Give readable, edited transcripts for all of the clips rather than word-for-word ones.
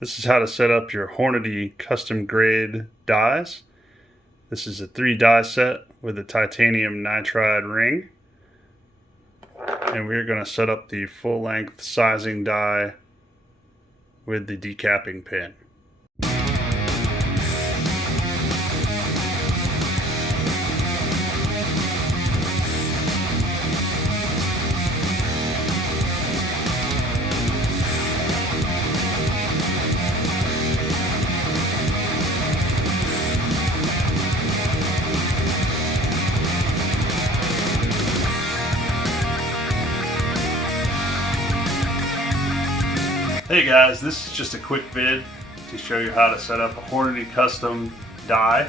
This is how to set up your Hornady Custom Grade dies. This is a 3 die set with a titanium nitride ring. And we're going to set up the full length sizing die with the decapping pin. Hey guys, this is just a quick vid to show you how to set up a Hornady custom die.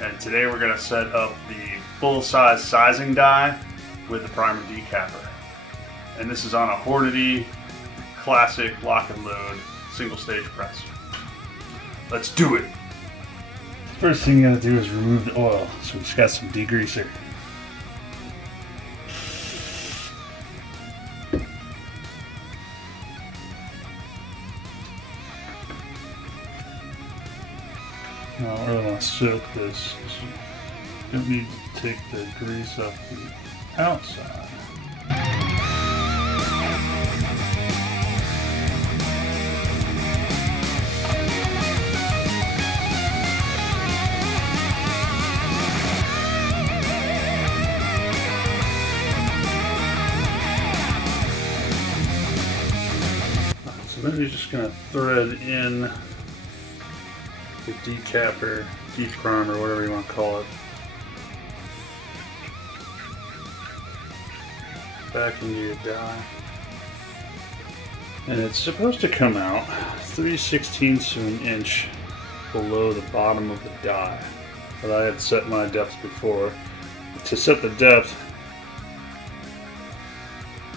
And today we're going to set up the full size sizing die with the primer decapper. And this is on a Hornady classic lock and load single stage press. Let's do it! First thing you gotta do is remove the oil. So we just got some degreaser. Now I really want to soak this, because you don't need to take the grease off the outside. So then you're just going to thread in the decapper, de-primer, whatever you want to call it, back into your die. And it's supposed to come out 3/16 of an inch below the bottom of the die. But I had set my depth before. To set the depth,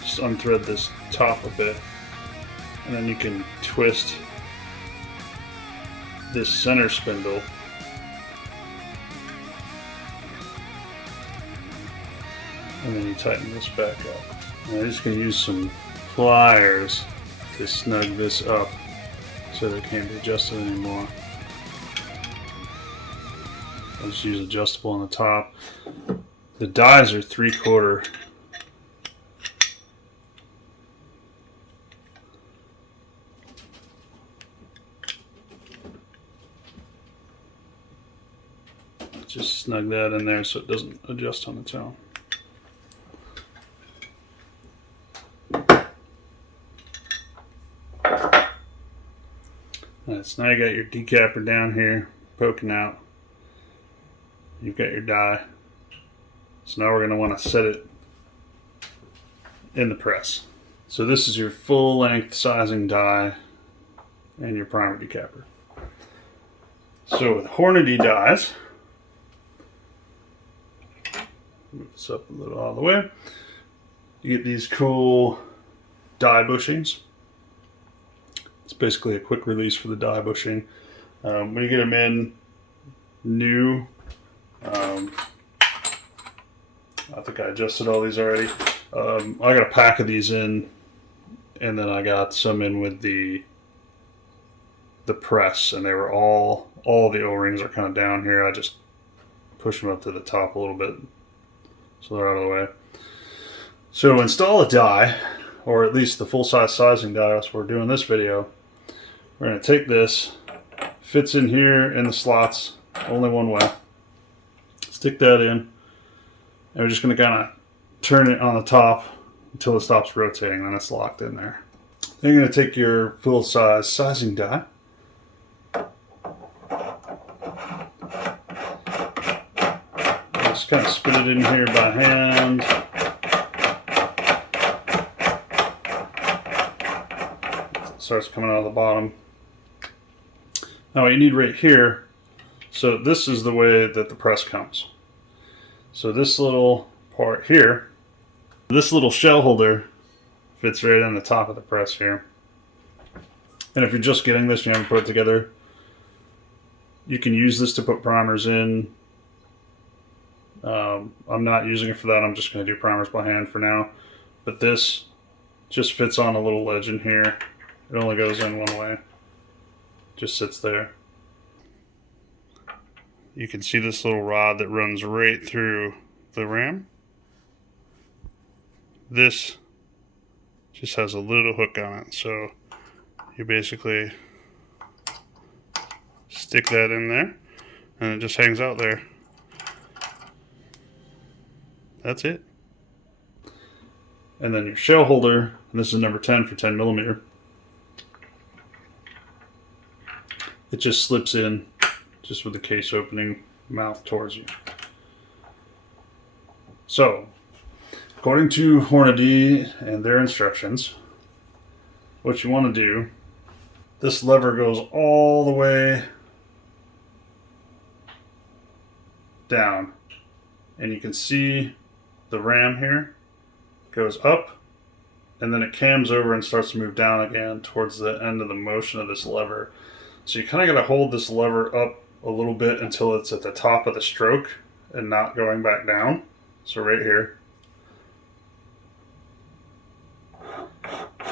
just unthread this top a bit, and then you can twist this center spindle and then you tighten this back up. And I'm just going to use some pliers to snug this up so that it can't be adjusted anymore. I'll just use adjustable on the top. The dies are 3/4. Just snug that in there so it doesn't adjust on its own. Alright, so now you got your decapper down here poking out. You've got your die. So now we're going to want to set it in the press. So this is your full length sizing die and your primer decapper. So with Hornady dies, move this up a little out of the way. You get these cool die bushings. It's basically a quick release for the die bushing. When you get them in new, I think I adjusted all these already. I got a pack of these in, and then I got some in with the press, and they were all the O-rings are kind of down here. I just push them up to the top a little bit, so they're out of the way. So to install a die, or at least the full-size sizing die, that's what we're doing this video. We're going to take this, fits in here in the slots, only one way. Stick that in, and we're just going to kind of turn it on the top until it stops rotating, then it's locked in there. Then you're going to take your full-size sizing die, just kind of spin it in here by hand. It starts coming out of the bottom. Now what you need right here, so this is the way that the press comes. So this little part here, this little shell holder fits right on the top of the press here. And if you're just getting this, you haven't put it together, you can use this to put primers in. I'm not using it for that. I'm just going to do primers by hand for now. But this just fits on a little ledge in here. It only goes in one way. just sits there. You can see this little rod that runs right through the ram. This just has a little hook on it, so you basically stick that in there and it just hangs out there. That's it. And then your shell holder, and this is number 10 for 10 millimeter. It just slips in just with the case opening mouth towards you. So, according to Hornady and their instructions, what you want to do, this lever goes all the way down, and you can see the ram here goes up, and then it cams over and starts to move down again towards the end of the motion of this lever. So you kind of got to hold this lever up a little bit until it's at the top of the stroke and not going back down. So right here.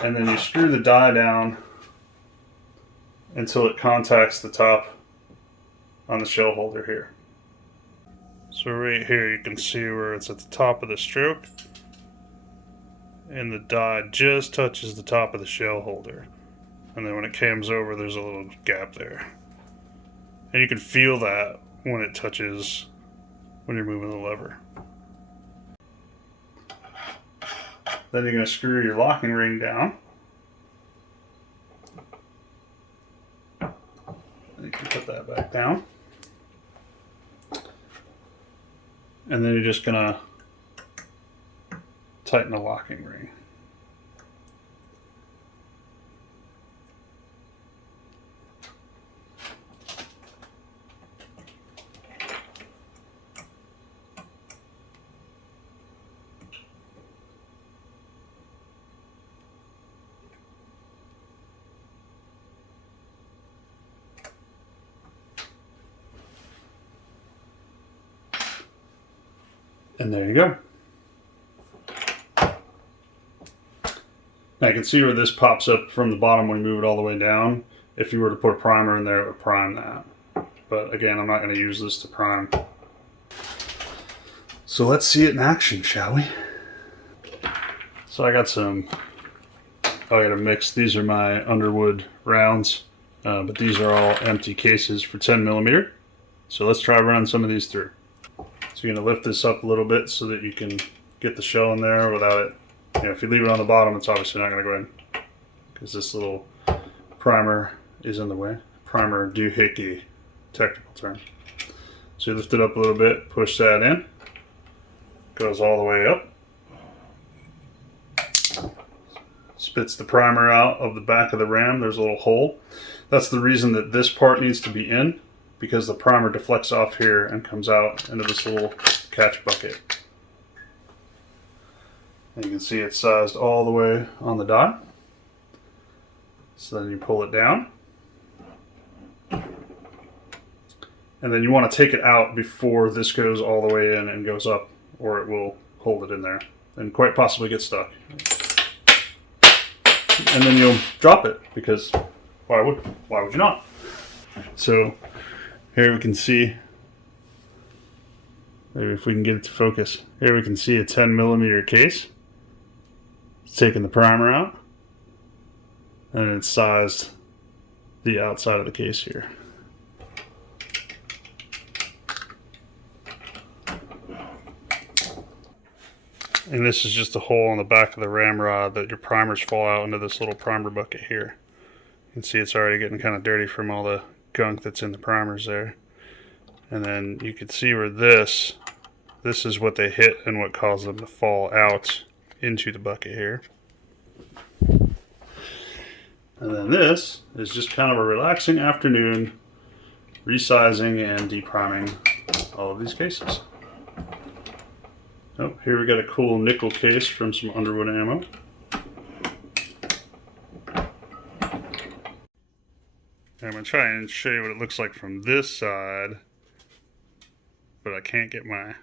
And then you screw the die down until it contacts the top on the shell holder here. So right here you can see where it's at the top of the stroke and the die just touches the top of the shell holder. And then when it cams over, there's a little gap there. And you can feel that when it touches when you're moving the lever. Then you're going to screw your locking ring down. And you can put that back down. And then you're just going to tighten the locking ring. And there you go. Now you can see where this pops up from the bottom when you move it all the way down. If you were to put a primer in there, it would prime that. But again, I'm not going to use this to prime. So let's see it in action, shall we? So I got a mix. These are my Underwood rounds, but these are all empty cases for 10 millimeter. So let's try running some of these through. So you're going to lift this up a little bit so that you can get the shell in there without it. If you leave it on the bottom, it's obviously not going to go in because this little primer is in the way. Primer doohickey, technical term. So you lift it up a little bit, push that in, goes all the way up. Spits the primer out of the back of the ram. There's a little hole. That's the reason that this part needs to be in, because the primer deflects off here and comes out into this little catch bucket. And you can see it's sized all the way on the die. So then you pull it down. And then you want to take it out before this goes all the way in and goes up, or it will hold it in there and quite possibly get stuck. And then you'll drop it, because why would you not? So here we can see, maybe if we can get it to focus, here we can see a 10 millimeter case. It's taking the primer out, and it's sized the outside of the case here. And this is just a hole in the back of the ramrod that your primers fall out into this little primer bucket here. You can see it's already getting kind of dirty from all the gunk that's in the primers there. And then you can see where this is what they hit and what caused them to fall out into the bucket here. And then this is just kind of a relaxing afternoon resizing and depriming all of these cases. Oh, here we got a cool nickel case from some Underwood ammo. I'm going to try and show you what it looks like from this side, but I can't get my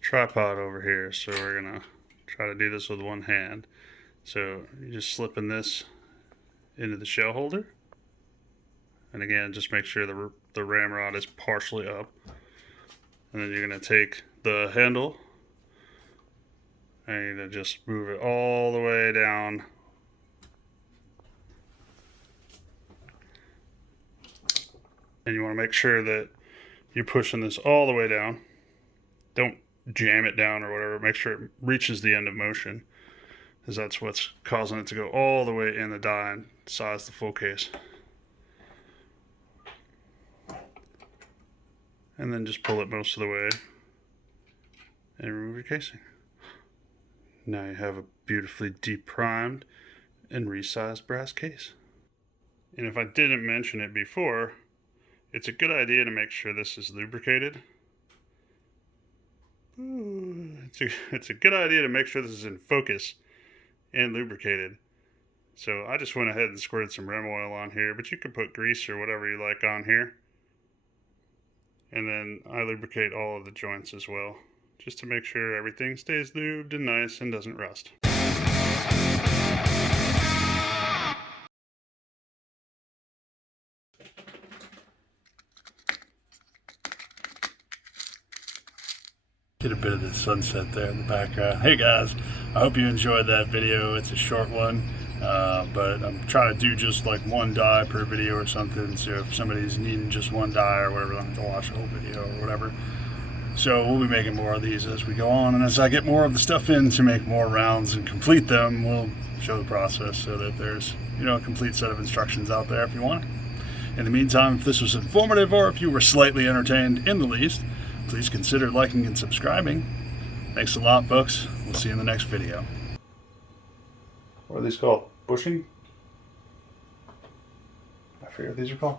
tripod over here, so we're going to try to do this with one hand. So you're just slipping this into the shell holder, And again, just make sure the ramrod is partially up. And then you're going to take the handle and you're going to just move it all the way down. And you want to make sure that you're pushing this all the way down. Don't jam it down or whatever. Make sure it reaches the end of motion, because that's what's causing it to go all the way in the die and size the full case. And then just pull it most of the way and remove your casing. Now you have a beautifully deprimed and resized brass case. And if I didn't mention it before, it's a good idea to make sure this is lubricated. It's a good idea to make sure this is in focus and lubricated. So I just went ahead and squirted some Rem oil on here, but you can put grease or whatever you like on here. And then I lubricate all of the joints as well, just to make sure everything stays lubed and nice and doesn't rust. Get a bit of the sunset there in the background. Hey guys, I hope you enjoyed that video. It's a short one, but I'm trying to do just like one die per video or something. So if somebody's needing just one die or whatever, they'll have to watch the whole video or whatever. So we'll be making more of these as we go on, and as I get more of the stuff in to make more rounds and complete them, we'll show the process so that there's, you know, a complete set of instructions out there if you want it. In the meantime, if this was informative or if you were slightly entertained in the least, please consider liking and subscribing. Thanks a lot, folks. We'll see you in the next video. What are these called? Bushing? I forget what these are called.